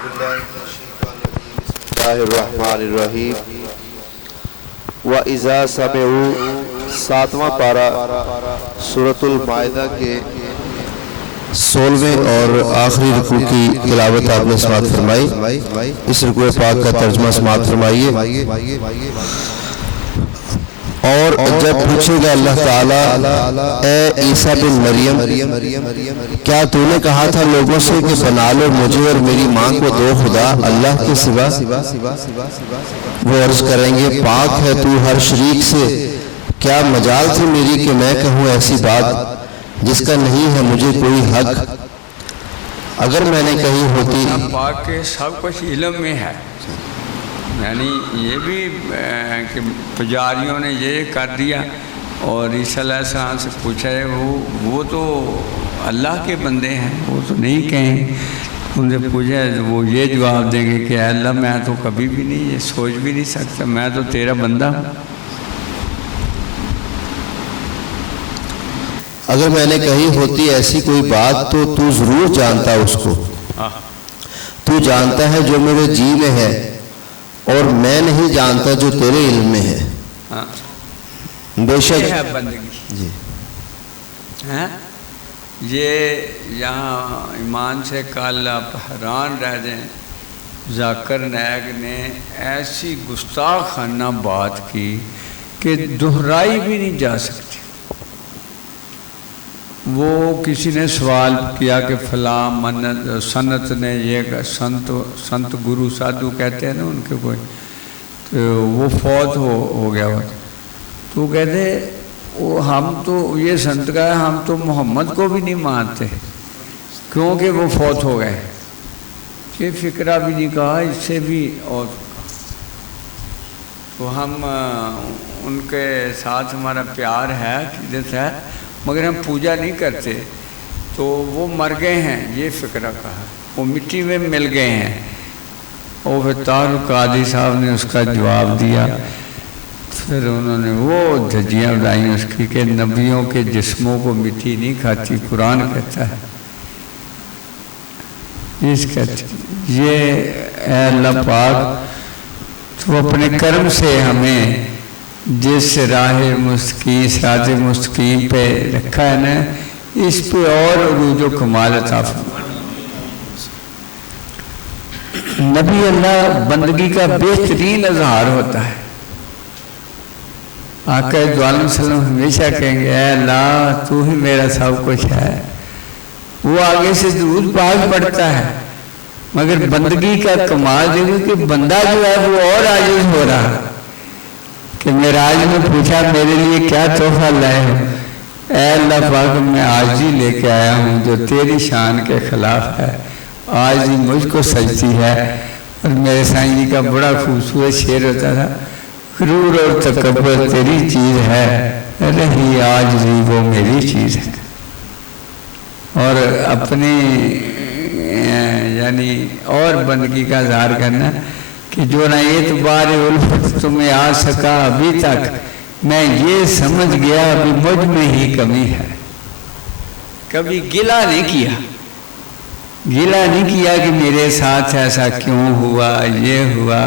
بسم اللہ الرحمن الرحیم وَإِذَا سَمِعُوا 7واں پارہ سورۃ المائدہ کے 16ویں اور آخری رکوع کی تلاوت آپ نے سماعت فرمائی۔ اس رکوع پاک کا ترجمہ سماعت فرمائیے۔ اور جب پوچھے گا اللہ تعالیٰ اے عیسیٰ بن مریم کیا تو نے کہا تھا لوگوں سے کہ بنا لو مجھے اور میری ماں کو دو خدا اللہ کے سوا؟ وہ عرض کریں گے پاک ہے تو ہر شریک سے، کیا مجال تھی میری کہ میں کہوں ایسی بات جس کا نہیں ہے مجھے کوئی حق؟ اگر میں نے کہی ہوتی پاک کے سب کچھ علم میں ہے، یعنی یہ بھی کہ پجاریوں نے یہ کر دیا اور عیسیٰ علیہ السلام سے پوچھا ہے وہ تو اللہ کے بندے ہیں، وہ تو نہیں کہیں، ان سے پوچھا ہے وہ یہ جواب دیں گے کہ اے اللہ میں تو کبھی بھی نہیں یہ سوچ بھی نہیں سکتا، میں تو تیرا بندہ ہوں۔ اگر میں نے کہی ہوتی ایسی کوئی بات تو ضرور جانتا اس کو، تو جانتا ہے جو میرے جی میں ہے اور میں نہیں جانتا جو تیرے علم میں ہے۔ بے شک یہ ہے بندگی جی، یہ یہاں ایمان سے کل آپ حیران رہ جائیں، ذاکر نائک نے ایسی گستاخانہ بات کی کہ دہرائی بھی نہیں جا سکتی۔ وہ کسی نے سوال کیا کہ فلاں منت سنت نے یہ سنت گرو سادھو کہتے ہیں نا ان کے کوئی، تو وہ فوت ہو گیا ہوا، تو کہتے وہ ہم تو یہ سنت کا ہے ہم تو محمد کو بھی نہیں مانتے کیونکہ وہ فوت ہو گئے، یہ فکرہ بھی نہیں کہا اس سے بھی، اور تو ہم ان کے ساتھ ہمارا پیار ہے عقیدت ہے مگر ہم پوجا نہیں کرتے، تو وہ مر گئے ہیں یہ فکرہ کہا، وہ مٹی میں مل گئے ہیں۔ اور پھر طاہر القادری صاحب نے اس کا جواب دیا، پھر انہوں نے وہ دھجیاں اڑائیں اس کی کہ نبیوں کے جسموں کو مٹی نہیں کھاتی، قرآن کہتا ہے اس کہتے یہ اے اللہ پاک تو اپنے کرم سے ہمیں جس راہ مستقیم صراط مستقیم پہ رکھا ہے نا اس پہ اور عروج و کمال عطا فرما۔ نبی اللہ بندگی کا بہترین اظہار ہوتا ہے۔ آقا دو عالم صلی اللہ علیہ وسلم ہمیشہ کہیں گے اے اللہ تو ہی میرا سب کچھ ہے، وہ آگے سے درود پاک پڑھتا ہے مگر بندگی کا کمال دیکھو کہ بندہ جو ہے وہ اور عاجز ہو رہا ہے کہ معراج میں پوچھا میرے لیے کیا تحفہ لائے ہو؟ اے اللہ پاک میں آج ہی لے کے آیا ہوں جو تیری شان کے خلاف ہے، آج ہی مجھ کو سجتی ہے۔ اور میرے سائیں جی کا بڑا خوبصورت شعر ہوتا تھا، غرور اور تکبر تیری چیز ہے، رہی آج بھی وہ میری چیز ہے۔ اور اپنی یعنی اور بندگی کا اظہار کرنا کہ جو نہ اعتبار الفت تمہیں آ سکا ابھی تک، میں یہ سمجھ گیا ابھی مجھ میں ہی کمی ہے۔ کبھی گلہ نہیں کیا کہ میرے ساتھ ایسا کیوں ہوا یہ ہوا،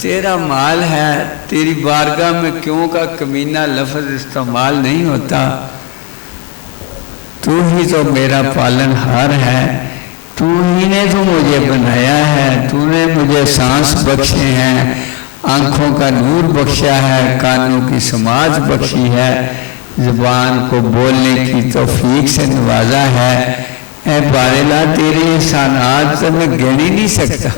تیرا مال ہے تیری بارگاہ میں کیوں کا کمینہ لفظ استعمال نہیں ہوتا، تو ہی تو میرا پالن ہار ہے، تو ہی نے تو مجھے بنایا ہے، تو نے مجھے سانس بخشے ہیں، آنکھوں کا نور بخشا ہے، کانوں کی سماعت بخشی ہے، زبان کو بولنے کی توفیق سے نوازا ہے۔ اے بارلا تیرے احسانات تو میں گن ہی نہیں سکتا۔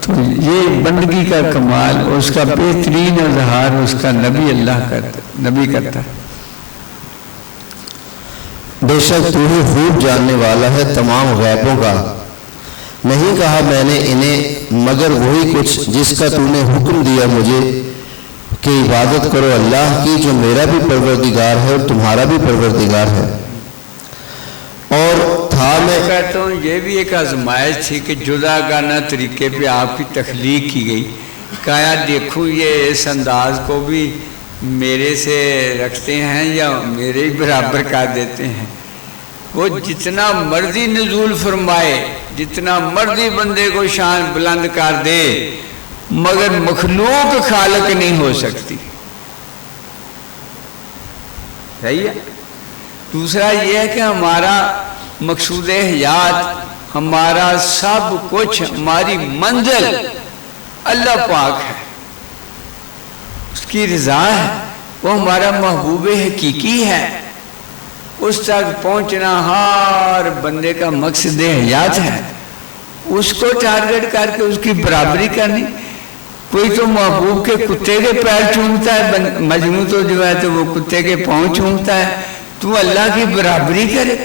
تو یہ بندگی کا کمال اور اس کا بہترین اظہار اس کا نبی کرتا ہے۔ بے شک تو ہی خوب جاننے والا ہے تمام غیبوں کا، نہیں کہا میں نے انہیں مگر وہی کچھ جس کا تو نے حکم دیا مجھے کہ عبادت کرو اللہ کی جو میرا بھی پروردگار ہے اور تمہارا بھی پروردگار ہے۔ اور تھا میں کہتا ہوں یہ بھی ایک آزمائش تھی کہ جدا گانا طریقے پہ آپ کی تخلیق کی گئی، کہا دیکھوں یہ اس انداز کو بھی میرے سے رکھتے ہیں یا میرے ہی برابر کر دیتے ہیں، وہ جتنا مرضی نزول فرمائے، جتنا مرضی بندے کو شان بلند کر دے، مگر مخلوق خالق نہیں ہو سکتی۔ صحیح ہے؟ دوسرا یہ ہے کہ ہمارا مقصود حیات، ہمارا سب کچھ، ہماری منزل اللہ پاک ہے، اس کی رضا ہے، وہ ہمارا محبوب حقیقی ہے، اس تک پہنچنا ہر بندے کا مقصد حیات ہے، اس کو ٹارگٹ کر کے اس کی برابری کرنی۔ کوئی تو محبوب کے کتے کے پیر چومتا ہے، مجنوں تو جو ہے تو وہ کتے کے پاؤں چومتا ہے، تو اللہ کی برابری کرے۔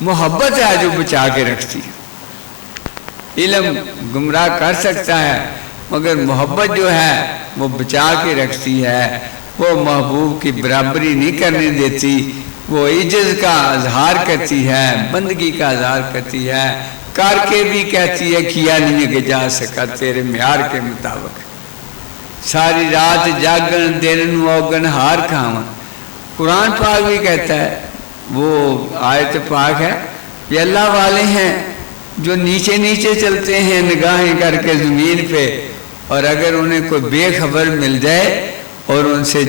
محبت ہے جو بچا کے رکھتی ہے۔ علم گمراہ کر سکتا ہے مگر محبت جو ہے وہ بچا کے رکھتی ہے، وہ محبوب کی برابری نہیں کرنے دیتی، وہ عجز کا اظہار کرتی ہے، بندگی کا اظہار کرتی ہے، کر کے بھی کہتی ہے کیا نہیں کہ جا سکا تیرے معیار کے مطابق، ساری رات جاگن دن اوگن ہار کھاون۔ قرآن پاک بھی کہتا ہے، وہ آیت پاک ہے، یہ اللہ والے ہیں جو نیچے نیچے چلتے ہیں نگاہیں کر کے زمین پہ، اور اگر انہیں کوئی بے خبر مل جائے اور ان سے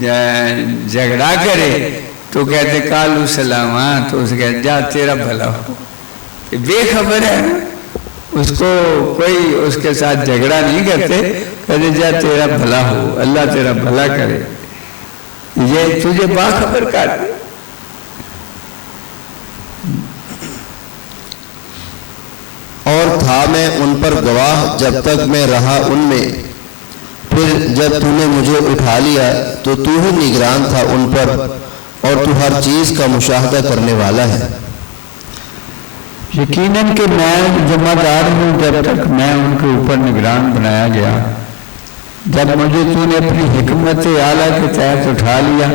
جھگڑا کرے تو کہتے کالو سلام، تو اسے کہتے جا تیرا بھلا ہو۔ بے خبر ہے، اس کو کوئی اس کے ساتھ جھگڑا نہیں کرتے، کہتے جا تیرا بھلا ہو، اللہ تیرا بھلا کرے، یہ تجھے باخبر کر دے۔ اور تھا میں ان پر گواہ جب تک میں رہا ان میں، پھر جب تو نے مجھے اٹھا لیا تو تو ہی نگران تھا ان پر، اور تو ہر چیز کا مشاہدہ کرنے والا ہے۔ یقیناً کہ میں ذمہ دار ہوں جب تک میں ان کے اوپر نگران بنایا گیا، جب مجھے تو نے اپنی حکمت اعلیٰ کے تحت اٹھا لیا،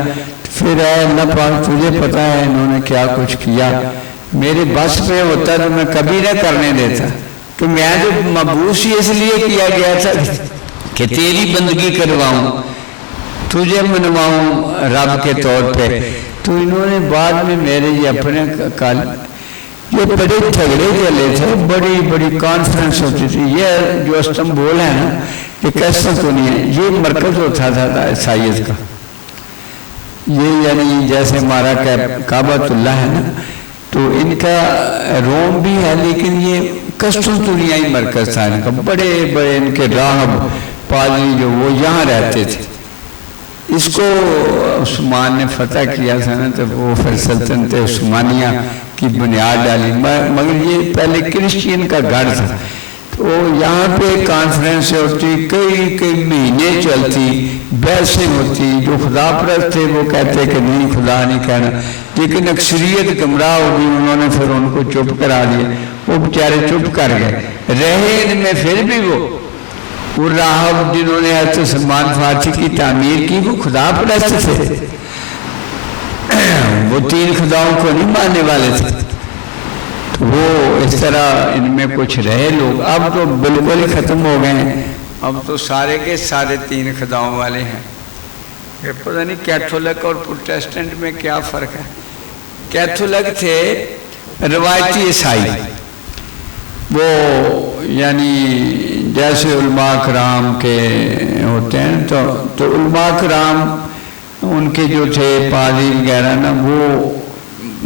پھر اے اللہ پاک تجھے پتہ ہے انہوں نے کیا کچھ کیا، میرے بس میں ہوتا تو میں کبھی نہ کرنے دیتا، کہ میں تو مبعوث ہی اس لیے کیا گیا تھا کہ تیری بندگی کرواؤں، تجھے منواؤں رب کے طور پہ، تو انہوں نے بعد میں میرے یہ اپنے یہ بڑے جھگڑے چلے تھے، بڑی بڑی کانفرنس ہوتی تھی، یہ جو استنبول ہے نا، یہ کیسا تو نہیں ہے، یہ مرکز ہوتا تھا عیسائیت کا، یہ یعنی جیسے ہمارا کعبۃ اللہ ہے نا، تو ان کا روم بھی ہے لیکن یہ قسطنطنیہ مرکز تھا ان کا، بڑے بڑے ان کے راہب پادری جو وہ یہاں رہتے تھے۔ اس کو عثمان نے فتح کیا تھا نا، تو وہ پھر سلطنت عثمانیہ کی بنیاد ڈالی، مگر یہ پہلے کرسچین کا گھر تھا، تو یہاں پہ کانفرنس ہوتی، کئی مہینے چلتی، بحثیں ہوتی، جو خدا پرست تھے وہ کہتے کہ نہیں خدا نہیں کہنا، لیکن اکثریت گمراہ ہوگی، انہوں نے پھر ان کو چپ کرا دیا، وہ بیچارے چپ کر گئے، رہے ان میں پھر بھی وہ راہب جنہوں نے حضرت سلمان فارسی کی تعمیر کی، وہ خدا پرست تھے، وہ تین خداؤں کو نہیں ماننے والے تھے، تو وہ اس طرح ان میں کچھ رہے لوگ، اب تو بالکل ہی ختم ہو گئے ہیں، اب تو سارے کے سارے تین خداؤں والے ہیں۔ پتہ نہیں کیتھولک اور پروٹیسٹنٹ میں کیا فرق ہے۔ کیتھولک تھے روایتی عیسائی، وہ یعنی جیسے علماء کرام کے ہوتے ہیں، تو علماء کرام ان کے جو تھے پادری وغیرہ نا، وہ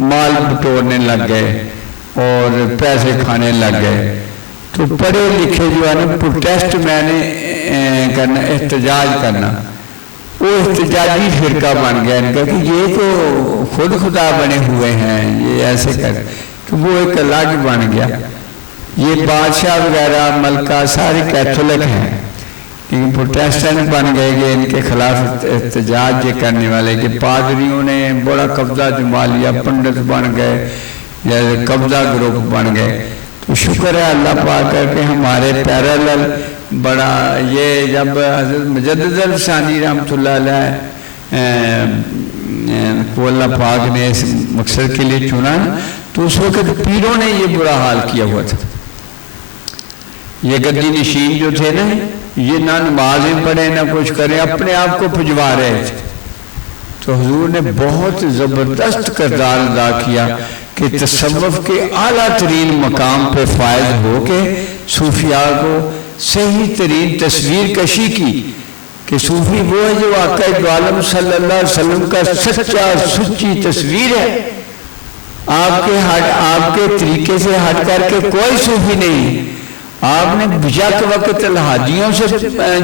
مال بٹورنے لگ گئے اور پیسے کھانے لگ گئے، تو پڑھے لکھے جو ہے نا پروٹیسٹ میں نے کرنا، احتجاج کرنا، وہ احتجاجی فرقہ بن گیا ان کا کہ یہ تو خود خدا بنے ہوئے ہیں، یہ ایسے کر، تو وہ ایک الگ بن گیا۔ یہ بادشاہ وغیرہ ملکہ سارے کیتھولک ہیں، لیکن پروٹیسٹنٹ بن گئے کہ ان کے خلاف احتجاج یہ کرنے والے، کہ پادریوں نے بڑا قبضہ جما لیا، پنڈت بن گئے یا قبضہ گروپ بن گئے۔ تو شکر ہے اللہ پاک ہے کہ ہمارے پیرالل بڑا یہ جب حضرت مجدد الثانی رحمۃ اللہ علیہ کو اللہ پاک نے اس مقصد کے لیے چنا، تو اس وقت پیروں نے یہ برا حال کیا ہوا تھا، یہ گدی نشین جو تھے نا، یہ نہ نمازیں پڑھیں نہ کچھ کریں، اپنے آپ کو پھجوا رہے تھے، تو حضور نے بہت زبردست کردار ادا کیا کہ تصوف کے اعلیٰ ترین مقام پہ فائز ہو کے صوفیاء کو صحیح ترین تصویر کشی کی کہ صوفی وہ ہے جو آقا دو عالم صلی اللہ علیہ وسلم کا سچا سچی تصویر ہے. آپ کے طریقے سے ہٹ کر کے کوئی صوفی نہیں. آپ نے بیک وقت الحادیوں سے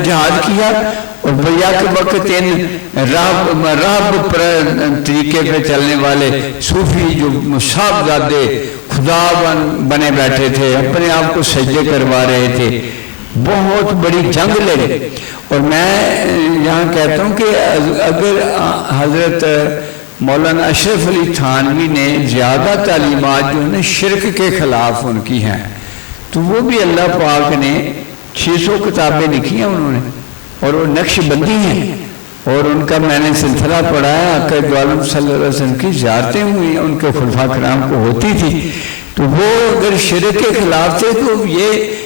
جہاد کیا اور بیک وقت ان راہب طریقے پہ چلنے والے صوفی جو صاحبزادے خدا بنے بیٹھے تھے اپنے آپ کو سجدے کروا رہے تھے. بہت بڑی جنگ لڑے. اور میں یہاں کہتا ہوں کہ اگر حضرت مولانا اشرف علی تھانوی نے زیادہ تعلیمات جو ہے شرک کے خلاف ان کی ہیں تو وہ بھی اللہ پاک نے 600 کتابیں لکھی ہیں انہوں نے اور وہ نقش بندی ہیں اور ان کا میں نے سلسلہ پڑھا ہے. آقا دو عالم صلی اللہ علیہ وسلم کی زیارتیں ہوئی ان کے خلفاء کرام کو ہوتی تھی. تو وہ اگر شرک کے خلاف تھے تو یہ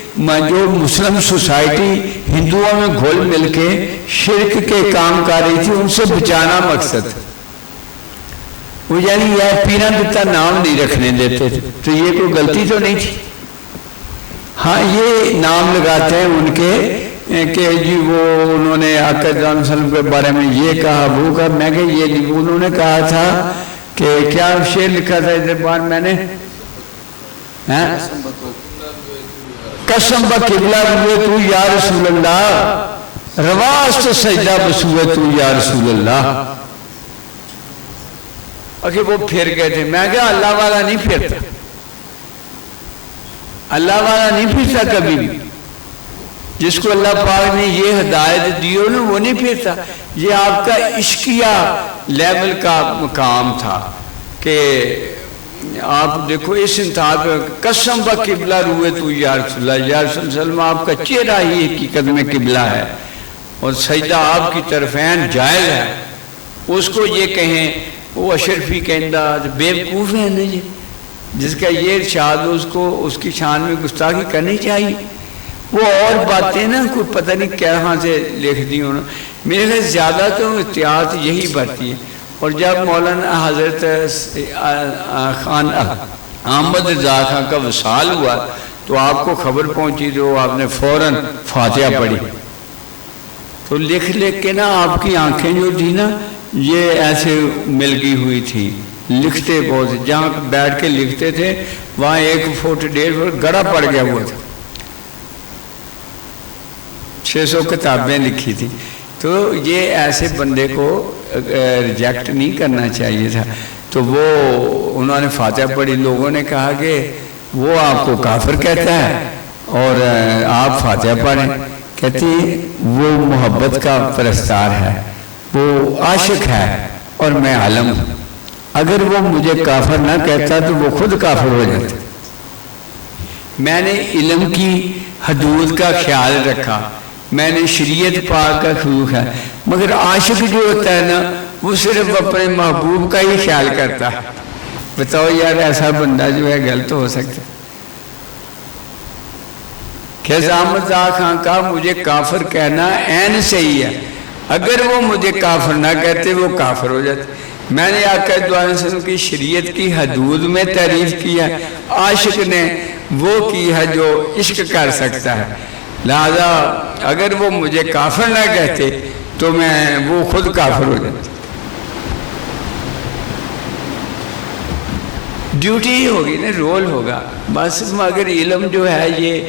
جو مسلم سوسائٹی ہندوؤں میں گھل مل کے شرک کے کام کر رہی تھی ان سے بچانا مقصد. وہ یعنی یہ پیرا دتا نام نہیں رکھنے دیتے تھے تو یہ کوئی غلطی تو نہیں تھی. ہاں یہ نام لگاتے ہیں ان کے کہ جی وہ انہوں نے آقا صلی اللہ علیہ وسلم کے بارے میں یہ کہا وہ کہا. میں کہ یہ نہیں, انہوں نے کہا تھا کہ کیا شعر لکھا تھا ادھر بار میں نے قسم بقبلہ روئے تو یا رسول اللہ رواست سجدہ بسوئے تو یا رسول اللہ. اگر وہ پھر گئے تھے. میں کہا اللہ والا نہیں پھرتا, اللہ والا نہیں پھرتا کبھی بھی. جس کو اللہ پاک نے یہ ہدایت دی ہو نا وہ نہیں پھرتا. یہ آپ کا عشقیہ لیول کا مقام تھا کہ آپ دیکھو اس انتہا پہ قسم با قبلہ روئے تو یا رسول اللہ, یا رسول اللہ وسلم آپ کا چہرہ ہی حقیقت میں قبلہ ہے اور سجدہ آپ کی طرفین جائز ہے. اس کو یہ کہیں وہ اشرفی کہندہ بیوقوف ہے نا جی, جس کا یہ ارشاد اس کو اس کی شان میں گستاخی کرنی چاہیے. وہ اور باتیں نا کوئی پتہ نہیں کہاں سے لکھ دی انہوں نے. میرے لیے زیادہ تو احتیاط یہی برتی ہے. اور جب مولانا حضرت خان احمد رضا خان کا وصال ہوا تو آپ کو خبر پہنچی تو آپ نے فوراً فاتحہ پڑھی. تو لکھ لکھ کے نا آپ کی آنکھیں جو تھی نا یہ ایسے مل گئی ہوئی تھی. لکھتے بہت, جہاں بیٹھ کے لکھتے تھے وہاں 1 فٹ 1.5 فٹ گڑا پڑ گیا ہوا تھا. 600 کتابیں لکھی تھی. تو یہ ایسے بندے کو ریجیکٹ نہیں کرنا چاہیے تھا. تو وہ انہوں نے فاتحہ پڑھی. لوگوں نے کہا کہ وہ آپ کو کافر کہتا ہے اور آپ فاتحہ پڑھیں. کہتی وہ محبت کا پرستار ہے, وہ عاشق ہے اور میں عالم ہوں. اگر وہ مجھے کافر نہ کہتا تو وہ خود کافر ہو جاتا. میں نے علم کی حدود کا خیال رکھا, میں نے شریعت پاک کا خیال ہے. مگر عاشق جو ہوتا ہے نا وہ صرف اپنے محبوب کا ہی خیال کرتا ہے. بتاؤ یار ایسا بندہ جو ہے غلط ہو سکتا ہے. خیز احمد رضا خان کا مجھے کافر کہنا عین صحیح ہے. اگر وہ مجھے کافر نہ کہتے وہ کافر ہو جاتے. میں نے آقا صلی اللہ علیہ وسلم کی شریعت کی حدود میں تعریف کیا. عاشق نے وہ کی ہے جو عشق کر سکتا ہے. لہذا اگر وہ مجھے کافر نہ کہتے تو وہ خود کافر ہو جاتا. ڈیوٹی ہوگی نا, رول ہوگا بس. مگر علم جو ہے یہ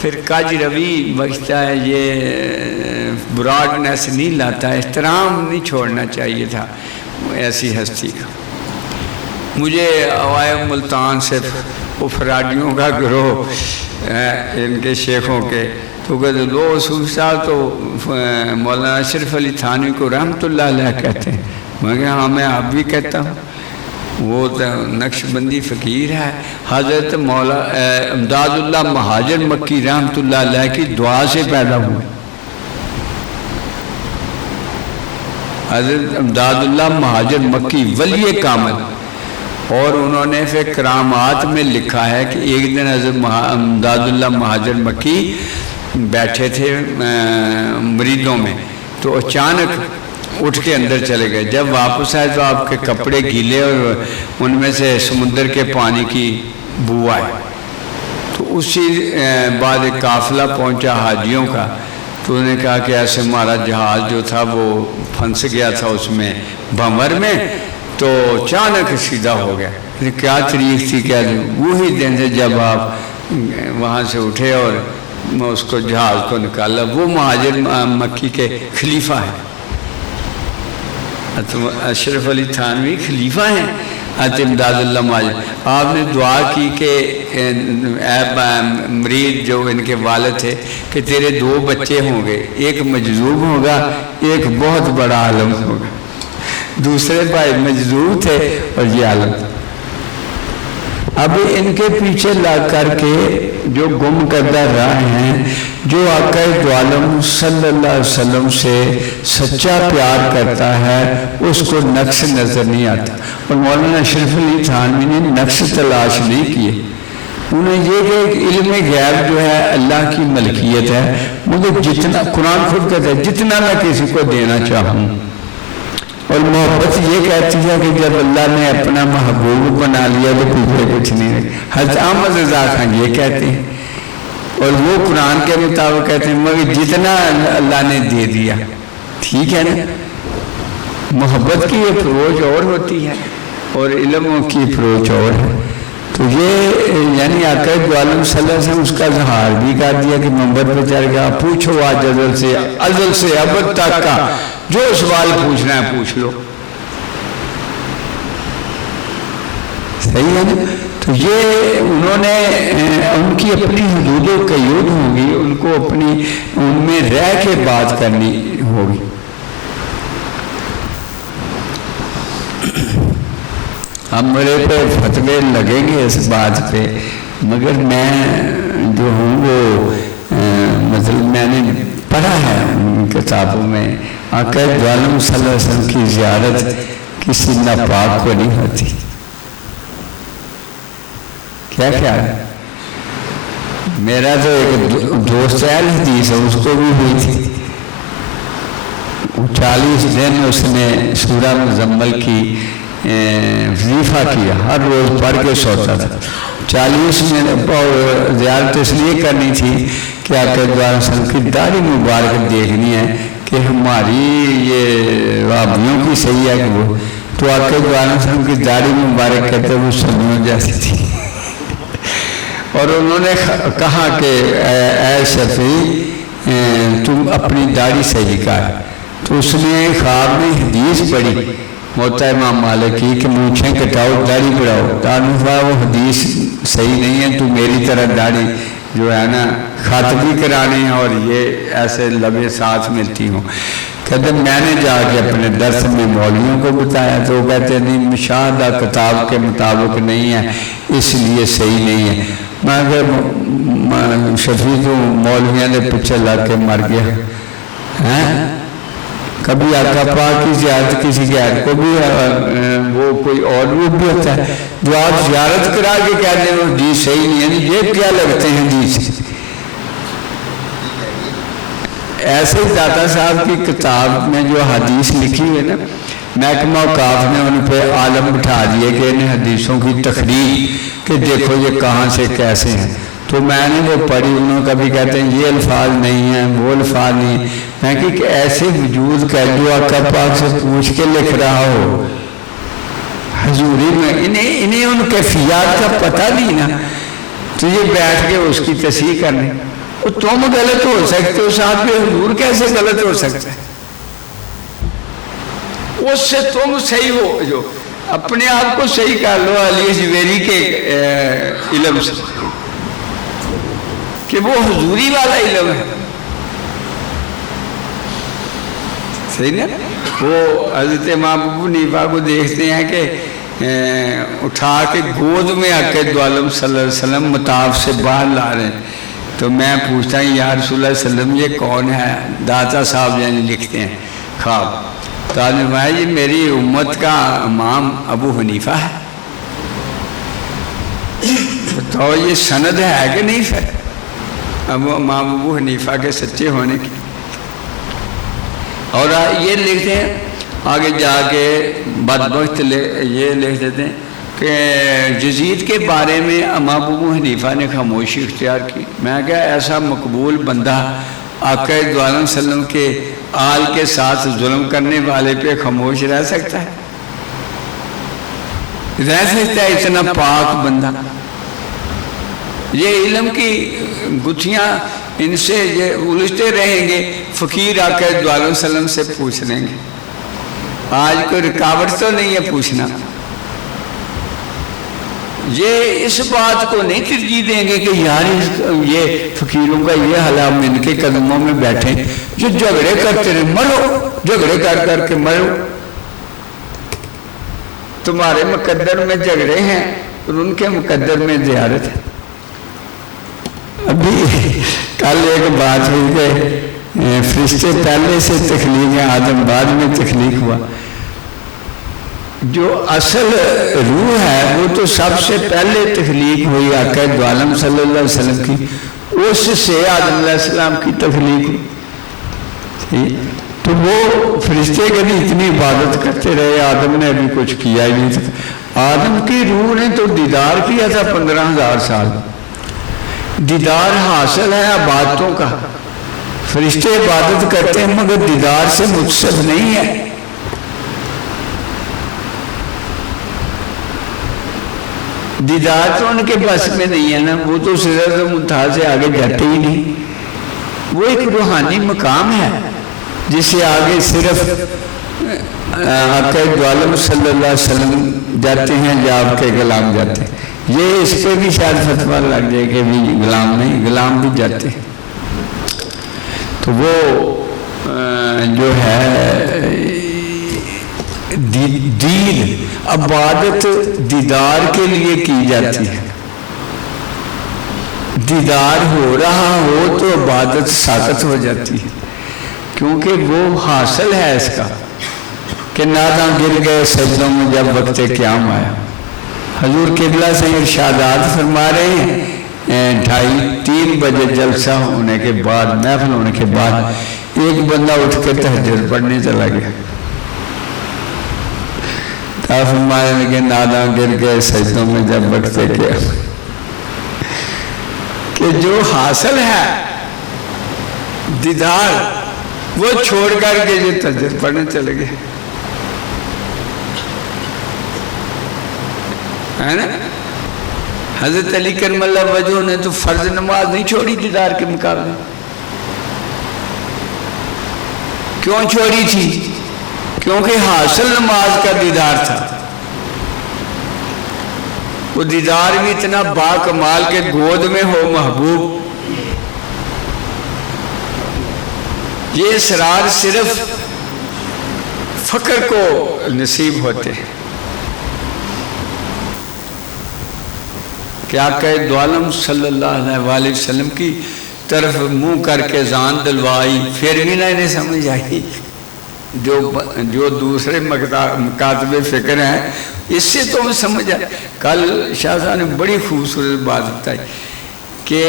پھر کاج روی بخشتا ہے, یہ براڈنیس نہیں لاتا, احترام نہیں چھوڑنا چاہیے تھا ایسی ہستی کا. مجھے اوائے ملتان سے وہ فراڈیوں کا گروہ ان کے شیخوں کے تو کہتے لو صوفی صاحب تو مولانا اشرف علی تھانوی کو رحمت اللہ علیہ کہتے ہیں. میں کہا ہاں میں آپ بھی کہتا ہوں. وہ تو نقش بندی فقیر ہے. حضرت امداد اللہ مہاجر مکی رحمت اللہ علیہ کی دعا سے پیدا ہوئے. حضرت امداد اللہ مہاجر مکی ولی کامل. اور انہوں نے پھر کرامات میں لکھا ہے کہ ایک دن حضرت امداد اللہ مہاجر مکی بیٹھے تھے مریدوں میں تو اچانک اٹھ کے اندر چلے گئے. جب واپس آئے تو آپ کے کپڑے گیلے اور ان میں سے سمندر کے پانی کی بو آئی. تو اسی بعد ایک قافلہ پہنچا حاجیوں کا. تو انہوں نے کہا کہ ایسے ہمارا جہاز جو تھا وہ پھنس گیا تھا اس میں بھنور میں, تو اچانک سیدھا ہو گیا. کیا تاریخ تھی, کیا وہی دن سے جب آپ وہاں سے اٹھے اور اس کو جہاز کو نکالا. وہ مہاجر مکی کے خلیفہ ہیں, اشرف علی تھانوی خلیفہ ہیں امداد اللہ مہاجر. آپ نے دعا کی کہ اے مرید جو ان کے والد تھے کہ تیرے 2 بچے ہوں گے, ایک مجذوب ہوگا, ایک بہت بڑا عالم ہوگا. دوسرے بھائی مجذوب تھے اور یہ عالم. اب ان کے پیچھے لگ کر کے جو گم کردہ راہ ہیں, جو آقا دو عالم صلی اللہ علیہ وسلم سے سچا پیار کرتا ہے اس کو نقص نظر نہیں آتا. اور مولانا اشرف علی تھانوی نے نقص تلاش نہیں کیے. انہیں یہ کہ علم غیب جو ہے اللہ کی ملکیت ہے, مگر جتنا قرآن خود کہتا ہے جتنا میں کسی کو دینا چاہوں. اور محبت یہ کہتی ہے کہ جب اللہ نے اپنا محبوب بنا لیا تو پیچھے کچھ نہیں رہے. حضرت احمد رضا خان یہ کہتے ہیں, اور وہ قرآن کے مطابق کہتے ہیں مگر جتنا اللہ نے دے دیا. ٹھیک ہے نا, محبت کی اپروچ اور ہوتی ہے اور علم کی اپروچ اور ہے. تو یہ یعنی آقا دو عالم صلی اللہ علیہ وسلم اس کا اظہار بھی کر دیا کہ منبر پہ چڑھ گیا, پوچھو آج ازل سے ابد تک کا جو سوال پوچھنا ہے پوچھ لو. صحیح ہے نا. تو یہ انہوں نے ان کی اپنی حدود و قیود ہوں گی, ان کو اپنی ان میں رہ کے بات کرنی ہوگی. اب میرے پہ فتوے لگیں گے اس بات پہ, مگر میں جو ہوں وہ مطلب میں نے پڑھا ہے ان کتابوں میں آقا دو عالم صلی اللہ علیہ وسلم کی زیارت کسی ناپاک کو نہیں ہوتی. کیا خیال ہے؟ میرا تو ایک دوست اہل حدیث ہے, اس کو بھی ہوئی تھی. 40 دن اس نے سورہ مزمل کی وظیفہ کیا, ہر روز پڑھ کے سوتا تھا. 40 میں زیارت اس لیے کرنی تھی کہ آقا دو عالم صلی اللہ علیہ وسلم کی داڑھی مبارک دیکھنی ہے کہ ہماری یہ وابیوں کی صحیح ہے کہ وہ. تو آقا دو عالم صلی اللہ علیہ وسلم کی داڑھی مبارک کہتے وہ سنوں جیسی تھی. اور انہوں نے کہا کہ اے شفیع تم اپنی داڑھی صحیح کر. تو اس نے خواب میں حدیث پڑھی موتا امام مالک کی کہ مونچھیں کٹاؤ داڑھی بڑھاؤ. تعلق وہ حدیث صحیح نہیں ہے, تو میری طرح داڑھی جو ہے نا خط بھی کرانے ہیں اور یہ ایسے لبے ساتھ ملتی ہوں. کہتے میں نے جا کے اپنے درس میں مولویوں کو بتایا تو وہ کہتے نہیں مشاہدہ کتاب کے مطابق نہیں ہے اس لیے صحیح نہیں ہے. میں کہ شفیع تو مولویوں نے پیچھے لگ کے مر گیا ہیں. کبھی آقا پاک کی زیارت کسی غیر کو بھی وہ کوئی اور روپ بھی ہوتا ہے جو آپ زیارت کرا کے کہتے ہیں حدیث صحیح نہیں ہے. یہ کیا لگتے ہیں حدیث؟ ایسے داتا صاحب کی کتاب میں جو حدیث لکھی ہے نا, محکمہ اوقاف نے ان پہ عالم بٹھا دیے کہ انہیں حدیثوں کی تخریج کہ دیکھو یہ کہاں سے کیسے ہیں. تو میں نے وہ پڑھی, انہوں کبھی کہتے ہیں یہ الفاظ نہیں ہیں وہ الفاظ نہیں. میں کہ ایسے وجود کا جو آقا پاک سے پوچھ کے لکھ رہا ہو حضوری میں, انہیں ان کیفیات کا پتہ نہیں نا, تو یہ بیٹھ کے اس کی تصحیح کرنے. تم غلط ہو سکتے ہو, ساتھ میں حضور کیسے غلط ہو سکتا ہے؟ اس سے تم صحیح ہو, جو اپنے آپ کو صحیح کر لو علی حجویری کے علم سے کہ وہ حضوری والا علم ہے. صحیح نا. وہ حضرت امام ابو حنیفہ کو دیکھتے ہیں کہ اٹھا کے گود میں آقا دو عالم صلی اللہ علیہ وسلم مطاف سے باہر لا رہے ہیں. تو میں پوچھتا ہوں یا رسول اللہ صلی اللہ علیہ وسلم یہ کون ہے؟ داتا صاحب یعنی لکھتے ہیں خواب. تو آپ نے فرمایا یہ میری امت کا امام ابو حنیفہ ہے. تو یہ سند ہے کہ نہیں پھر امام ابو حنیفہ کے سچے ہونے کی؟ اور یہ لکھتے ہیں آگے جا کے بدبخت یہ لکھ دیتے ہیں کہ یزید کے بارے میں امام ابو حنیفہ نے خاموشی اختیار کی. میں کہا ایسا مقبول بندہ آقا دو عالم صلی اللہ علیہ وسلم کے آل کے ساتھ ظلم کرنے والے پہ خاموش رہ سکتا ہے؟ رہ سکتا ہے اتنا پاک بندہ؟ یہ علم کی گتھیاں ان سے یہ الجھتے رہیں گے. فقیر آقا دو عالم صلی اللہ علیہ وسلم سے پوچھ لیں گے. آج کوئی رکاوٹ تو نہیں ہے پوچھنا. یہ اس بات کو نہیں ترجیح دیں گے کہ یار یہ فقیروں کا یہ حال ہے، ہم ان کے قدموں میں بیٹھیں جو جھگڑے کرتے رہے، مرو، جھگڑے کر کر کے مرو. تمہارے مقدر میں جھگڑے ہیں اور ان کے مقدر میں زیارت ہے. ابھی کل ایک بات ہوئی کہ فرشتے پہلے سے تخلیق ہیں، آدم بعد میں تخلیق ہوا. جو اصل روح ہے وہ تو سب سے پہلے تخلیق ہوئی آقا دو عالم صلی اللہ علیہ وسلم کی، اس سے آدم علیہ السلام کی تخلیق ہوئی. تو وہ فرشتے کبھی اتنی عبادت کرتے رہے، آدم نے ابھی کچھ کیا ہی نہیں تھا. آدم کی روح نے تو دیدار کیا تھا 15,000 سال. دیدار حاصل ہے عبادتوں کا. فرشتے عبادت کرتے ہیں مگر دیدار سے متصف نہیں ہے. دیدار تو ان کے بس میں نہیں ہے نا، وہ تو سدرۃ المنتہا سے آگے جاتے ہی نہیں. وہ ایک روحانی مقام ہے جس سے آگے صرف آقا دو عالم صلی اللہ علیہ وسلم جاتے ہیں یا آپ کے غلام جاتے ہیں. یہ اس پہ بھی شاید فتویٰ لگ جائے کہ بھی غلام نہیں، غلام بھی جاتے ہیں. تو وہ جو ہے دین عبادت دیدار کے لیے کی جاتی ہے. دیدار ہو رہا ہو تو عبادت ساقط ہو جاتی ہے، کیونکہ وہ حاصل ہے اس کا کہ ناداں گر گئے سجدوں میں جب وقت قیام آیا. حضور قبلہ سے ارشادات فرما رہے ہیں 2:30-3 بجے جلسہ ہونے کے بعد، محفل ہونے کے بعد ایک بندہ اٹھ کے تہجد پڑھنے چلا گیا. فرمایا کہ ناداں گر گئے سجدوں میں جب وقت قیام، کہ جو حاصل ہے دیدار وہ چھوڑ کر کے جو تہجد پڑھنے چلے گئے ہے نا. حضرت علی کرم اللہ وجہ نے تو فرض نماز نہیں چھوڑی دیدار کے مقابلے. کیوں چھوڑی تھی؟ کیونکہ حاصل نماز کا دیدار تھا. وہ دیدار بھی اتنا با کمال کے گود میں ہو محبوب. یہ اسرار صرف فقر کو نصیب ہوتے ہیں. کہ آقا دو عالم صلی اللہ علیہ وسلم کی طرف منہ کر کے زان دلوائی، پھر بھی نہ انہیں سمجھ آئی. جو دوسرے مکاتب فکر ہیں اس سے تو ہمیں سمجھ آئے. کل شاہ صاحب نے بڑی خوبصورت بات بتائی کہ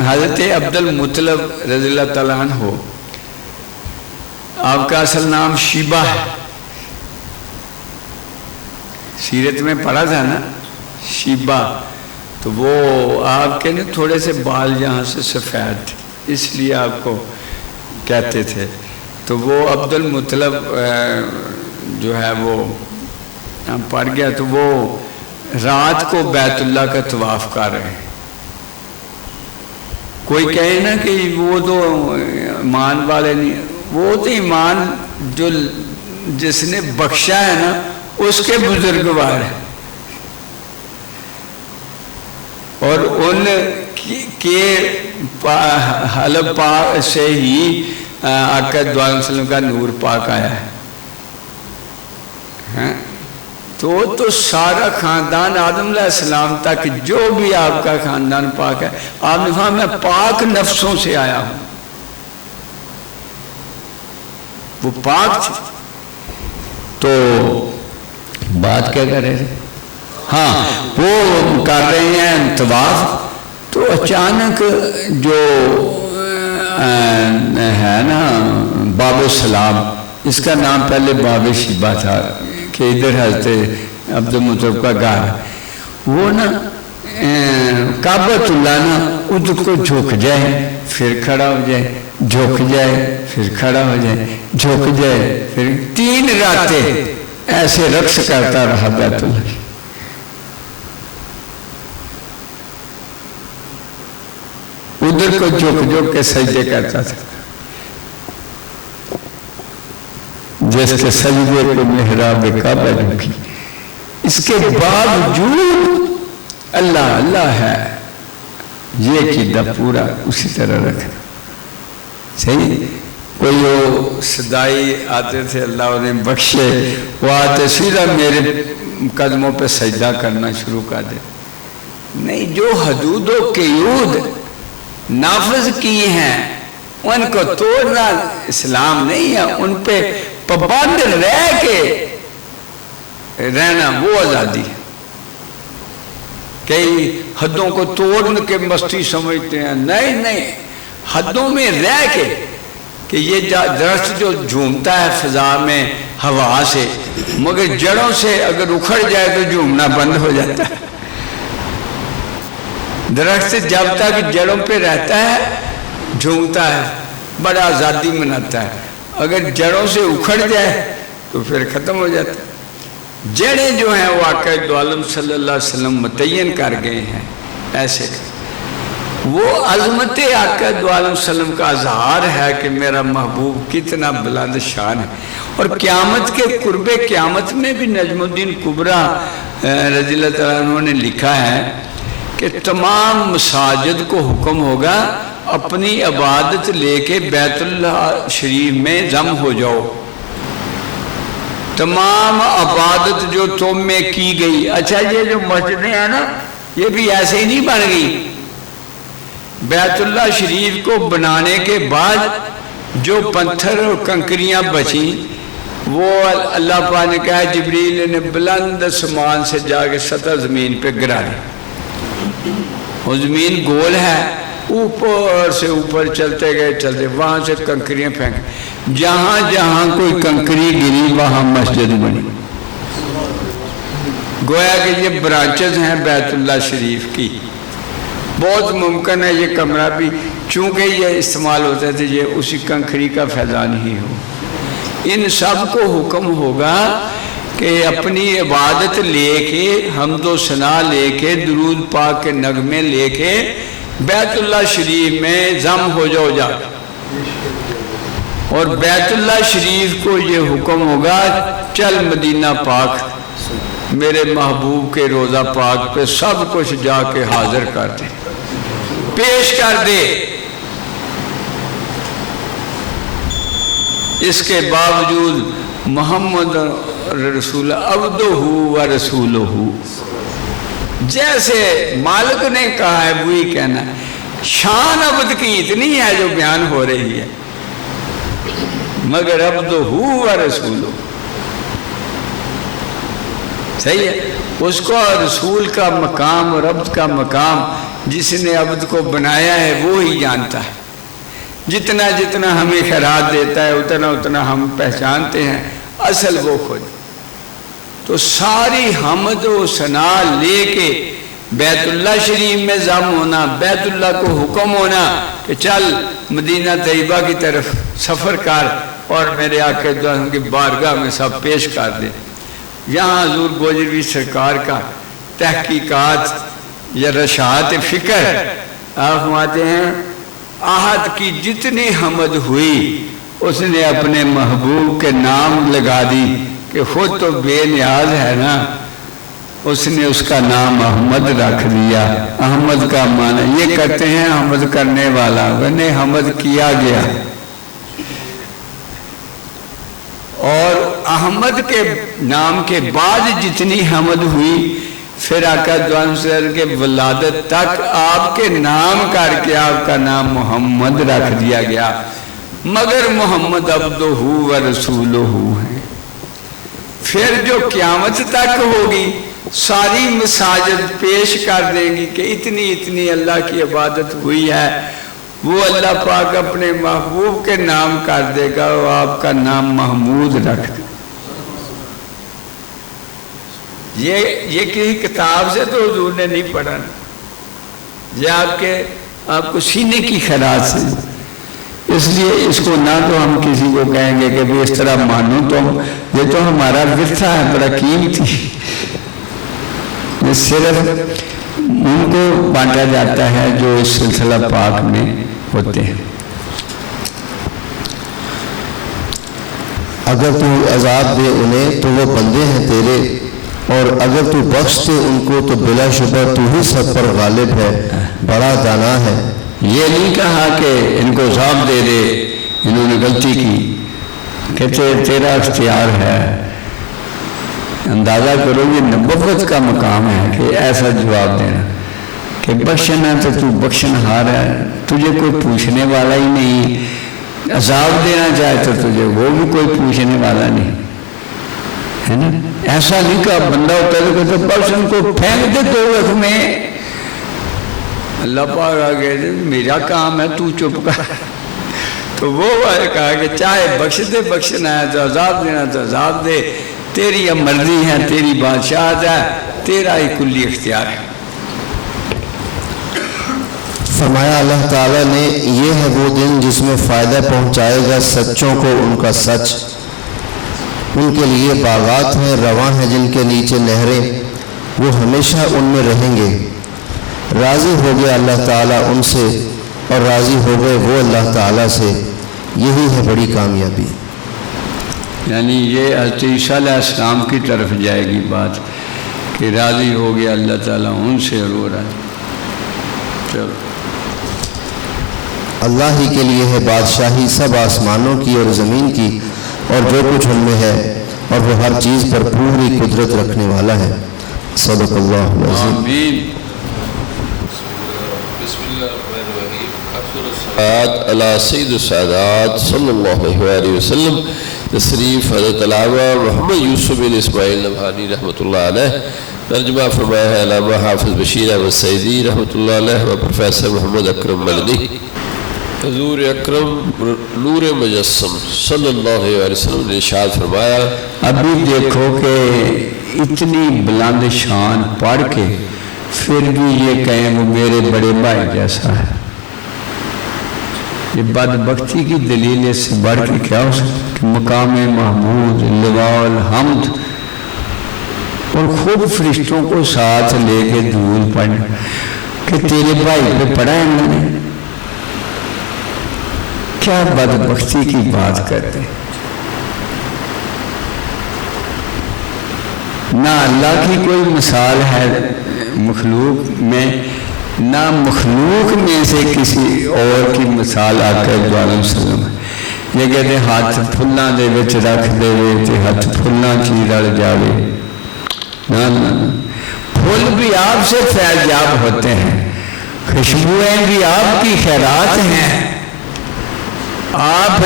حضرت عبد المطلب رضی اللہ تعالیٰ عنہ ہو، آپ کا اصل نام شیبہ ہے. سیرت میں پڑھا تھا نا شیبہ. تو وہ آپ کے نا تھوڑے سے بال یہاں سے سفید تھے، اس لیے آپ کو کہتے تھے. تو وہ عبد المطلب جو ہے وہ پڑ گیا. تو وہ رات کو بیت اللہ کا طواف کر رہے ہیں. کوئی کہے نا کہ وہ تو ایمان والے نہیں، وہ تو ایمان جو جس نے بخشا ہے نا اس کے بزرگوار ہیں، اور ان کے حلب پاک سے ہی آقا دو عالم صلی اللہ علیہ وسلم کا نور پاک آیا ہے. تو سارا خاندان آدم علیہ السلام تک جو بھی آپ کا خاندان پاک ہے. آپ نے کہا میں پاک نفسوں سے آیا ہوں. وہ پاک تھی. تو بات کیا کر رہے تھے؟ ہاں، وہ کر رہے ہیں طواف. تو اچانک جو ہے نا باب السلام، اس کا نام پہلے باب شیبہ تھا کہ ادھر حضرت عبد المطلب کا گھر ہے، وہ نا کعبۃ اللہ نا ادھر کو جھک جائے پھر کھڑا ہو جائے، جھک جائے پھر کھڑا ہو جائے، جھک جائے پھر 3 راتیں ایسے رقص کرتا رہا بیت اللہ۔ ادھر کو جھک جھک کے سجدے کرتا تھا، جس کے سجدے کو محراب کعبہ جھکی۔ اس کے باوجود اللہ اللہ ہے، یہ عقیدہ پورا اسی طرح رکھنا صحیح۔ کوئی وہ صدائی آتے تھے، اللہ انہیں بخشے، وہ آتے سیدھا میرے قدموں پہ سجدہ کرنا شروع کر دے۔ نہیں، جو حدود و قیود نافذ کی ہیں ان کو توڑنا اسلام نہیں ہے، ان پہ پابند رہ کے رہنا وہ آزادی ہے۔ کئی حدوں کو توڑ کے مستی سمجھتے ہیں، نہیں نہیں، حدوں میں رہ کے کہ یہ درخت جو جھومتا ہے فضا میں ہوا سے، مگر جڑوں سے اگر اکھڑ جائے تو جھومنا بند ہو جاتا ہے۔ درخت جب تک جڑوں پہ رہتا ہے جھومتا ہے، بڑا آزادی مناتا ہے، اگر جڑوں سے اکھڑ جائے تو پھر ختم ہو جاتا ہے۔ جڑیں جو ہیں وہ آقا دو عالم صلی اللہ علیہ وسلم متعین کر گئے ہیں ایسے، وہ عظمت آقا دو عالم صلی اللہ علیہ وسلم کا اظہار ہے کہ میرا محبوب کتنا بلند شان ہے۔ اور قیامت کے قرب قیامت میں بھی نجم الدین کبریٰ رضی اللہ تعالیٰ عنہ نے لکھا ہے کہ تمام مساجد کو حکم ہوگا اپنی عبادت لے کے بیت اللہ شریف میں ضم ہو جاؤ۔ تمام عبادت جو تم میں کی گئی، اچھا یہ جو مسجدیں ہیں نا یہ بھی ایسے ہی نہیں بن گئی۔ بیت اللہ شریف کو بنانے کے بعد جو پتھر اور کنکریاں بچیں وہ اللہ پاک نے کہا جبریل نے بلند آسمان سے جا کے سطح زمین پہ گرا دی۔ وہ زمین گول ہے، اوپر سے اوپر چلتے گئے، وہاں سے کنکریاں پھینک، جہاں جہاں کوئی کنکری گری وہاں مسجد بنی۔ گویا کہ یہ برانچز ہیں بیت اللہ شریف کی۔ بہت ممکن ہے یہ کمرہ بھی چونکہ یہ استعمال ہوتا تھا یہ اسی کنکری کا فیضان ہی ہو۔ ان سب کو حکم ہوگا کہ اپنی عبادت لے کے، حمد و ثنا لے کے، درود پاک کے نغمے لے کے بیت اللہ شریف میں ضم ہو جاؤ جا۔ اور بیت اللہ شریف کو یہ حکم ہوگا چل مدینہ پاک میرے محبوب کے روضہ پاک پہ سب کچھ جا کے حاضر کر دے، پیش کر دے۔ اس کے باوجود محمد رسول عبدہ و رسولہ، جیسے مالک نے کہا ہے وہی کہنا ہے۔ شان عبد کی اتنی ہے جو بیان ہو رہی ہے، مگر عبدہ و رسولہ صحیح ہے۔ اس کو رسول کا مقام اور عبد کا مقام جس نے عبد کو بنایا ہے وہی جانتا ہے۔ جتنا جتنا ہمیں خیرات دیتا ہے اتنا اتنا ہم پہچانتے ہیں، اصل وہ خود۔ تو ساری حمد و ثنا لے کے بیت اللہ شریف میں ضم ہونا، بیت اللہ کو حکم ہونا کہ چل مدینہ طیبہ کی طرف سفر کر اور میرے آقا کی بارگاہ میں سب پیش کر دے۔ یہاں حضور گوجروی سرکار کا تحقیقات یا رشاعت فکر آپ فرماتے ہیں آہد کی جتنی حمد ہوئی اس نے اپنے محبوب کے نام لگا دی کہ خود تو بے نیاز ہے نا، اس نے اس کا نام احمد رکھ دیا۔ احمد کا معنی یہ کہتے ہیں حمد کرنے والا، ورنہ حمد کیا گیا۔ اور احمد کے نام کے بعد جتنی حمد ہوئی پھر آقا دو عالم صلی اللہ علیہ وسلم کے ولادت تک آپ کے نام کر کے آپ کا نام محمد رکھ دیا گیا، مگر محمد عبدہ و رسولہ ہیں۔ پھر جو قیامت تک ہوگی ساری مساجد پیش کر دیں گی کہ اتنی اتنی اللہ کی عبادت ہوئی ہے، وہ اللہ پاک اپنے محبوب کے نام کر دے گا، وہ آپ کا نام محمود رکھ دے۔ یہ کسی کتاب سے تو حضور نے نہیں پڑھا، یہ آپ کو سینے کی خیرات سے، اس لیے اس کو نہ تو ہم کسی کو کہیں گے کہ بھی اس طرح مانو، تو یہ تو ہمارا ورثہ ہے بڑا قیمتی، یہ صرف ان کو بانٹا جاتا ہے جو اس سلسلہ پاک میں ہوتے ہیں۔ اگر تو عذاب دے انہیں تو وہ بندے ہیں تیرے، اور اگر تو بخش دے ان کو تو بلا شبہ تو ہی سب پر غالب ہے، بڑا دانا ہے۔ یہ نہیں کہا کہ ان کو عذاب دے دے، انہوں نے غلطی کی، کہتے تیرا اختیار ہے۔ اندازہ کرو یہ نبوت کا مقام ہے کہ ایسا جواب دینا کہ بخشنا تو تو بخشنہار ہے، تجھے کوئی پوچھنے والا ہی نہیں، عذاب دینا چاہے تو تجھے وہ بھی کوئی پوچھنے والا نہیں ہے نا۔ ایسا نہیں کہ بندہ ہوتا ہے تو بس ان کو پھینک دے تو وقت میں اللہ پاک آگے میرا کام ہے تو چپ کر، تو وہ کہا کہ چاہے بخش دے بخشنا ہے، تو عذاب دینا تو عذاب دے، تیری مرضی ہے، تیری بادشاہت ہے، تیرا ہی کلی اختیار ہے۔ فرمایا اللہ تعالیٰ نے یہ ہے وہ دن جس میں فائدہ پہنچائے گا سچوں کو ان کا سچ، ان کے لیے باغات ہیں رواں ہیں جن کے نیچے نہریں، وہ ہمیشہ ان میں رہیں گے۔ راضی ہو گیا اللہ تعالیٰ ان سے اور راضی ہو گئے وہ اللہ تعالیٰ سے، یہی ہے بڑی کامیابی۔ یعنی یہ حضرت عیسیٰ علیہ السلام کی طرف جائے گی بات کہ راضی ہو گیا اللہ تعالیٰ ان سے اور وہ راضی۔ چلو اللہ ہی کے لیے ہے بادشاہی سب آسمانوں کی اور زمین کی اور جو کچھ ان میں ہے، اور وہ ہر چیز پر پوری قدرت رکھنے والا ہے۔ صدق اللہ العظیم۔ آمین۔ علی سید السادات صلی اللہ علیہ وسلم۔ تصریف حضرت علامہ محمد یوسف بن اسماعیل نبہانی رحمۃ اللہ علیہ، ترجمہ فرمایا ہے علامہ حافظ بشیر احمد سعیدی رحمۃ اللہ علیہ و پروفیسر محمد اکرم مدنی۔ حضور اکرم نور مجسم صلی اللہ علیہ وسلم نے ارشاد فرمایا، ابھی دیکھو کہ اتنی بلند شان پڑھ کے پھر بھی یہ کہیں وہ میرے بڑے بھائی جیسا ہے، یہ بدبختی کی دلیل اس سے بڑھ کے کیا ہو سکتا کہ مقام محمود لواء الحمد اور خود فرشتوں کو ساتھ لے کے درود پڑھنا کہ تیرے بھائی پہ پڑھا ہے انہوں نے، کیا بدبختی کی بات کرتے۔ نہ اللہ کی کوئی مثال ہے مخلوق میں، نہ مخلوق میں سے کسی اور کی مثال آقا دو عالم وسلم ہے۔ یہ کہتے ہیں ہاتھ پھلاں دے وچ رکھ دے تے ہاتھ پھلاں چی رل جاوے، نہ پھول بھی آپ سے فیض یاب ہوتے ہیں، خوشبوئیں بھی آپ کی خیرات ہیں، آپ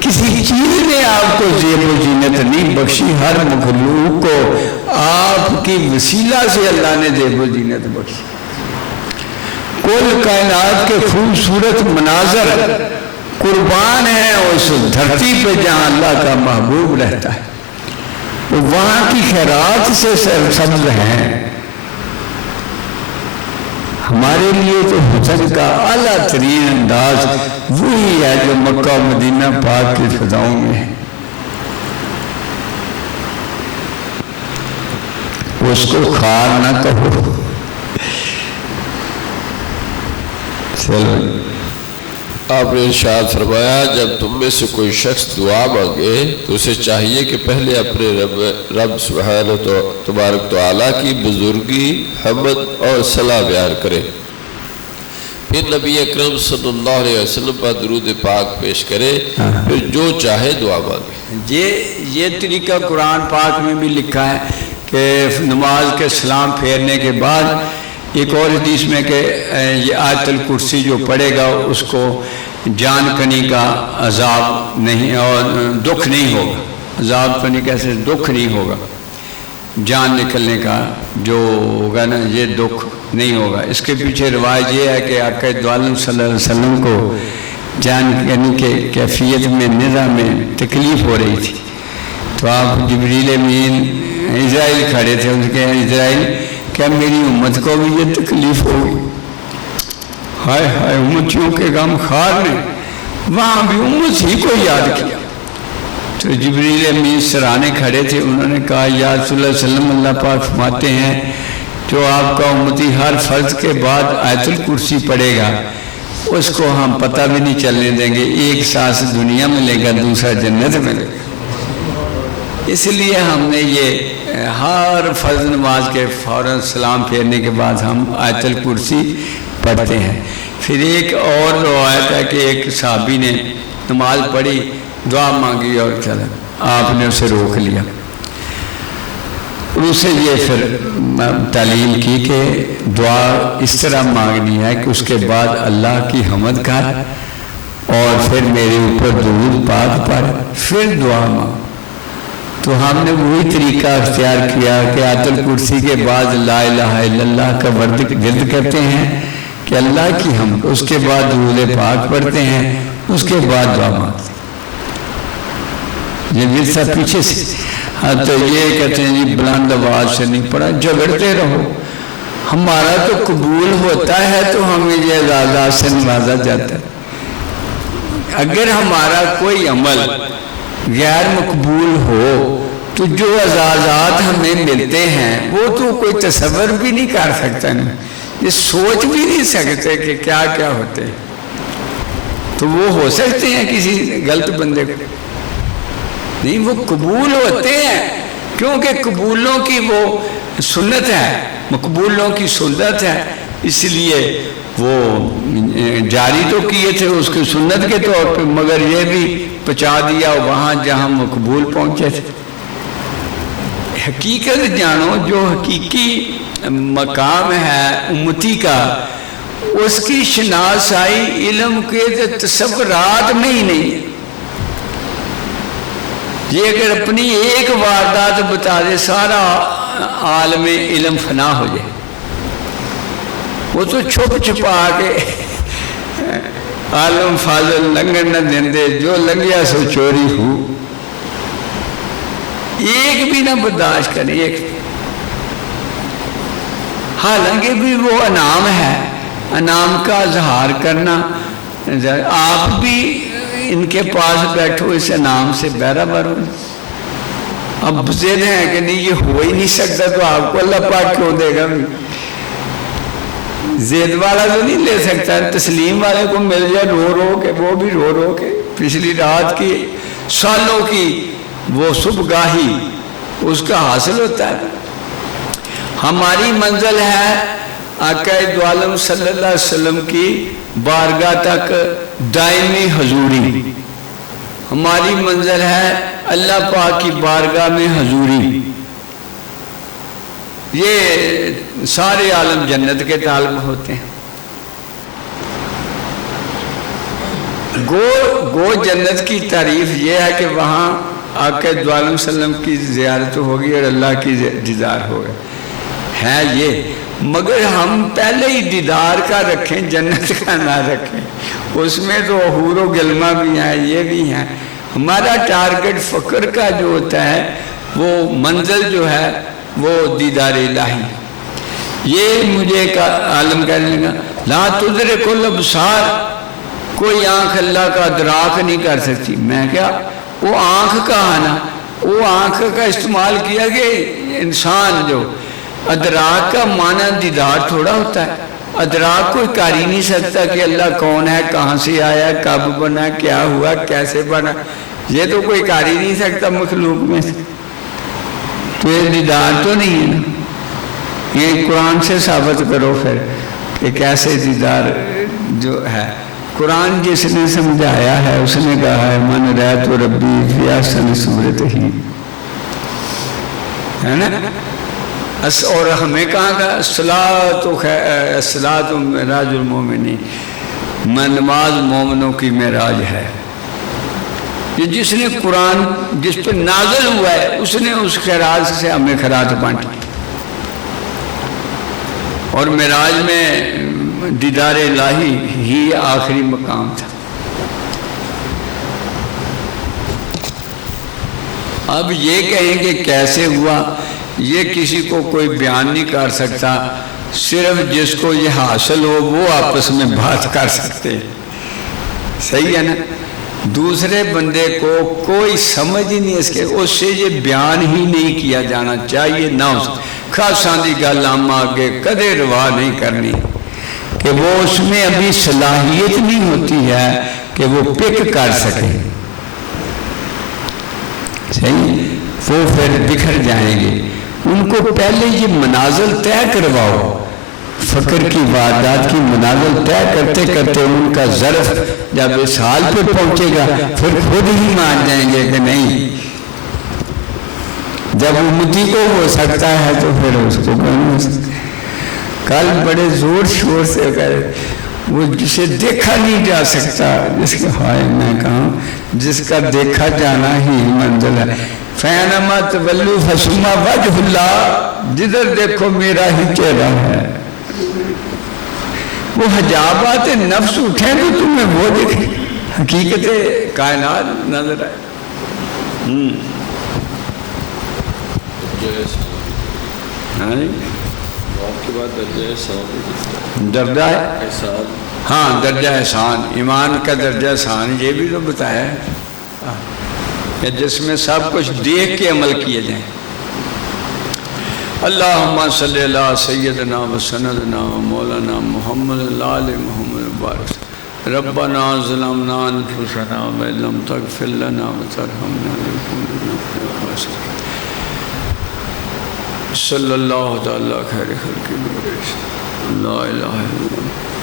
کسی چیز نے آپ کو زیب و زینت نہیں بخشی، ہر مخلوق کو آپ کی وسیلہ سے اللہ نے زیب و زینت بخشی۔ کل کائنات کے خوبصورت مناظر قربان ہیں اس دھرتی پہ جہاں اللہ کا محبوب رہتا ہے، وہاں کی خیرات سے سرسبز ہیں۔ ہمارے لیے تو حسن کا اعلیٰ ترین انداز وہی ہے جو مکہ و مدینہ پاک کی فضاؤں میں ہے، اس کو خار نہ کہو۔ چلو آپ نے ارشاد فرمایا، جب تم میں سے کوئی شخص دعا مانگے تو اسے چاہیے کہ پہلے اپنے رب سبحانہ تبارک تعالیٰ کی بزرگی، حمد اور صلاح بیان کرے، پھر نبی اکرم صلی اللہ علیہ وسلم پر درود پاک پیش کرے، پھر جو چاہے دعا مانگے۔ یہ طریقہ قرآن پاک میں بھی لکھا ہے کہ نماز کے سلام پھیرنے کے بعد ایک اور حدیث میں کہ یہ آیت الکرسی جو پڑھے گا اس کو جان کنی کا عذاب نہیں اور دکھ نہیں ہوگا، عذاب کنی کیسے دکھ نہیں ہوگا، جان نکلنے کا جو ہوگا نا یہ دکھ نہیں ہوگا. اس کے پیچھے روایت یہ ہے کہ آقا دو عالم صلی اللہ علیہ وسلم کو جان نکلنے کے کیفیت میں نظام میں تکلیف ہو رہی تھی تو آپ جبریل امین اسرائیل کھڑے تھے. ان کے اسرائیل کیا میری امت کو بھی یہ تکلیف ہوگی؟ ہائے ہائے امتیوں کے غم خار نے وہاں بھی امت ہی کو یاد کیا. تو جبریل امین سرانے کھڑے تھے. انہوں نے کہا یا رسول اللہ صلی اللہ علیہ وسلم اللہ پاک فرماتے ہیں جو آپ کا امتی ہر فرض کے بعد آیت الکرسی پڑھے گا اس کو ہم پتہ بھی نہیں چلنے دیں گے. ایک سانس دنیا میں لے گا دوسرا جنت میں لے گا. اس لیے ہم نے یہ ہر فرض نماز کے فوراً سلام پھیرنے کے بعد ہم آیت الکرسی پڑھتے ہیں. پھر ایک اور روایت ہے کہ ایک صحابی نے نماز پڑھی دعا مانگی اور چلا آپ نے اسے روک لیا. اسے یہ پھر تعلیم کی کہ دعا اس طرح مانگنی ہے کہ اس کے بعد اللہ کی حمد کر اور پھر میرے اوپر درود پاک پڑھ پھر دعا مانگ. تو ہم نے وہی طریقہ اختیار کیا کہ آیت الکرسی کے بعد لا الہ الا اللہ کا ورد کرتے ہیں کہ اللہ کی حمد, اس کے بعد درود پاک پڑھتے ہیں, اس کے بعد دعا مانگتے ہیں. یہ ورثہ پیچھے سے. ہاں تو یہ کہتے ہیں جی بلند آواز سے نہیں پڑھا, جھگڑتے رہو. ہمارا تو قبول ہوتا ہے تو ہمیں یہ اعزازات سے نوازا جاتا ہے. اگر ہمارا کوئی عمل غیر مقبول ہو تو جو اعزازات ہمیں ملتے ہیں وہ تو کوئی تصور بھی نہیں کر سکتا, یہ سوچ بھی نہیں سکتے کہ کیا کیا ہوتے ہیں. تو وہ ہو سکتے ہیں کسی غلط بندے کو نہیں, وہ قبول ہوتے ہیں کیونکہ قبولوں کی وہ سنت ہے, مقبولوں کی سنت ہے. اس لیے وہ جاری تو کیے تھے اس کی سنت کے طور پہ, مگر یہ بھی پہنچا دیا وہاں جہاں مقبول پہنچے تھے. حقیقت جانو, جو حقیقی مقام ہے امتی کا اس کی شناسائی علم کے تصورات میں ہی نہیں ہے. یہ اگر اپنی ایک واردات بتا دے سارا عالم علم فنا ہو جائے. وہ تو چھپ چھپا کے عالم فاضل لنگن نہ دے, جو لنگیا سو چوری ہو, ایک بھی نہ برداشت کرے. ایک حالانکہ بھی وہ انعام ہے, انعام کا اظہار کرنا. آپ بھی ان کے پاس بیٹھو اس انعام سے بہرہ بر ہو. اب ضد ہیں کہ نہیں یہ ہو ہی نہیں سکتا تو آپ کو اللہ پاک کیوں دے گا. زید والا تو نہیں لے سکتا, تسلیم والے کو مل جائے رو رو کے, وہ بھی رو رو کے پچھلی رات کی سالوں کی وہ صبح گاہی اس کا حاصل ہوتا ہے. ہماری منزل ہے آقا دو عالم صلی اللہ علیہ وسلم کی بارگاہ تک دائمی حضوری. ہماری منزل ہے اللہ پاک کی بارگاہ میں حضوری. یہ سارے عالم جنت کے طالب ہوتے ہیں. گو جنت کی تعریف یہ ہے کہ وہاں آقا دو عالم صلی اللہ علیہ وسلم کی زیارت ہوگی اور اللہ کی دیدار ہوگا, ہے یہ. مگر ہم پہلے ہی دیدار کا رکھیں, جنت کا نہ رکھیں. اس میں تو حور و گلمہ بھی ہیں, یہ بھی ہیں. ہمارا ٹارگٹ فقر کا جو ہوتا ہے وہ منزل جو ہے وہ دیدار الہی. یہ مجھے ایک عالم کہنے لگا لا تدرک الابصار, کوئی آنکھ اللہ کا ادراک نہیں کر سکتی. میں کیا وہ آنکھ کا آنا, وہ آنکھ کا استعمال کیا کہ انسان جو ادراک کا معنی دیدار تھوڑا ہوتا ہے. ادراک کوئی کر ہی نہیں سکتا کہ اللہ کون ہے, کہاں سے آیا, کب بنا, کیا ہوا, کیسے بنا. یہ تو کوئی کر ہی نہیں سکتا مخلوق میں سے. تو یہ دیدار تو نہیں ہے نا. یہ قرآن سے ثابت کرو پھر کہ کیسے دیدار جو ہے. قرآن جس نے سمجھایا ہے اس نے کہا ہے من رأیت ربی فی احسن صورتہ, ہے نا. اور ہمیں کہاں کا الصلاۃ معراج المومنین, نماز مومنوں کی معراج ہے. یہ جس نے قرآن جس پہ نازل ہوا ہے اس نے اس خیرات سے ہمیں خیرات بانٹی، اور معراج میں دیدار الہی ہی آخری مقام تھا۔ اب یہ کہیں کہ کیسے ہوا، یہ کسی کو کوئی بیان نہیں کر سکتا، صرف جس کو یہ حاصل ہو وہ آپس میں بات کر سکتے ہیں، صحیح ہے نا؟ دوسرے بندے کو کوئی سمجھ ہی نہیں اس سے یہ بیان ہی نہیں کیا جانا چاہیے، نہ اس خاصاں دی گل ہم آگے کدے روا نہیں کرنی کہ وہ اس میں ابھی صلاحیت نہیں ہوتی ہے کہ وہ پک کر سکے، صحیح؟ وہ پھر بکھر جائیں گے۔ ان کو پہلے یہ منازل طے کرواؤ، فقر کی واردات کی منازل طے کرتے کرتے ان کا ظرف جب اس حال پہ پہنچے گا پھر خود ہی مان جائیں گے کہ نہیں، جب امتی کو ہو سکتا ہے تو پھر اس کو کون ہو سکتا ہے۔ کل بڑے زور شور سے وہ جسے دیکھا نہیں جا سکتا، جس کا ہائے میں کہوں جس کا دیکھا جانا ہی منزل ہے، فینما تولوا فثم وجہ اللہ، جدھر دیکھو میرا ہی چہرہ ہے۔ وہ حجابات نفس اٹھیں تو تمہیں وہ دیکھیں، حقیقت کائنات نظر آئے۔ درجہ احسان، ہاں درجہ احسان، ایمان کا درجہ احسان یہ بھی تو بتایا ہے کہ جس میں سب کچھ دیکھ کے عمل کیے جائیں۔ اللہم صلی اللہ سیدنا و سندنا و مولانا محمد آل محمد بارک ربنا ظلمنا انفسنا و لم تغفر لنا و ترحمنا لنكونن من الخاسرین۔ صلی اللہ تعالی خیر خلق لا الہ الا اللہ۔